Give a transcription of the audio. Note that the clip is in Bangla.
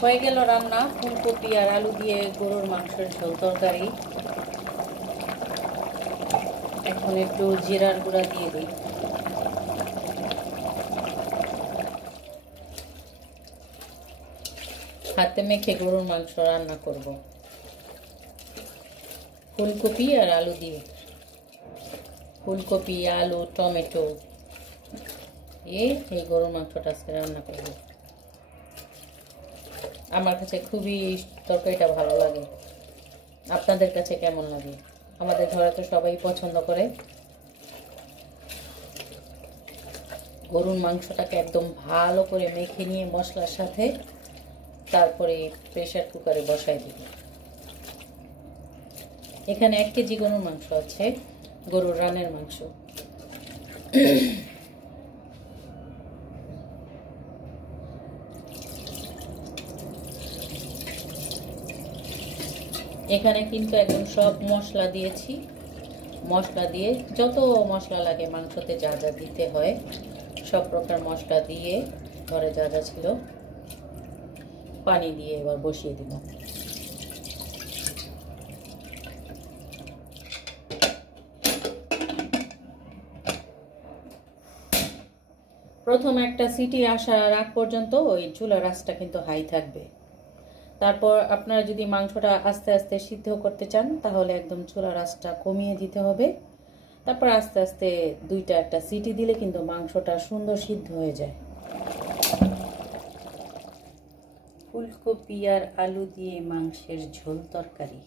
হয়ে গেল রান্না ফুলকপি আর আলু দিয়ে গরুর মাংসের ঝোল তরকারি। এখন একটু জিরার গুঁড়া দিয়ে দিই। হাতে মেখে গরুর মাংস রান্না করব ফুলকপি আর আলু দিয়ে। ফুলকপি, আলু, টমেটো এই গরুর মাংসটা আজকে রান্না করব। আমার কাছে খুবই তরকারিটা ভালো লাগে। আপনাদের কাছে কেমন লাগে? আমাদের ঘরে তো সবাই পছন্দ করে। গরুর মাংসটাকে একদম ভালো করে মেখে নিয়ে মশলার সাথে তারপরে প্রেসার কুকারে বসাই দিব। এখানে 1 কেজি গরুর মাংস আছে, গরুর রানের মাংস। এখানে কিন্তু একদম সব মশলা দিয়েছি। মশলা দিয়ে যত মশলা লাগে মাংসতে যা যা দিতে হয় সব প্রকার মশলা দিয়ে ঘরে যা যা ছিল পানি দিয়ে এবার বসিয়ে দিব। প্রথম একটা সিটি আসার আগ পর্যন্ত ওই চুলার আঁচটা কিন্তু হাই থাকবে। তারপর আপনারা যদি মাংসটা আস্তে আস্তে সিদ্ধ করতে চান তাহলে একদম চুলার আঁচটা কমিয়ে দিতে হবে। তারপর আস্তে আস্তে 2টা একটা সিটি দিলে কিন্তু মাংসটা সুন্দর সিদ্ধ হয়ে যায়। ফুলকপি আর আলু দিয়ে মাংসের ঝোল তরকারি।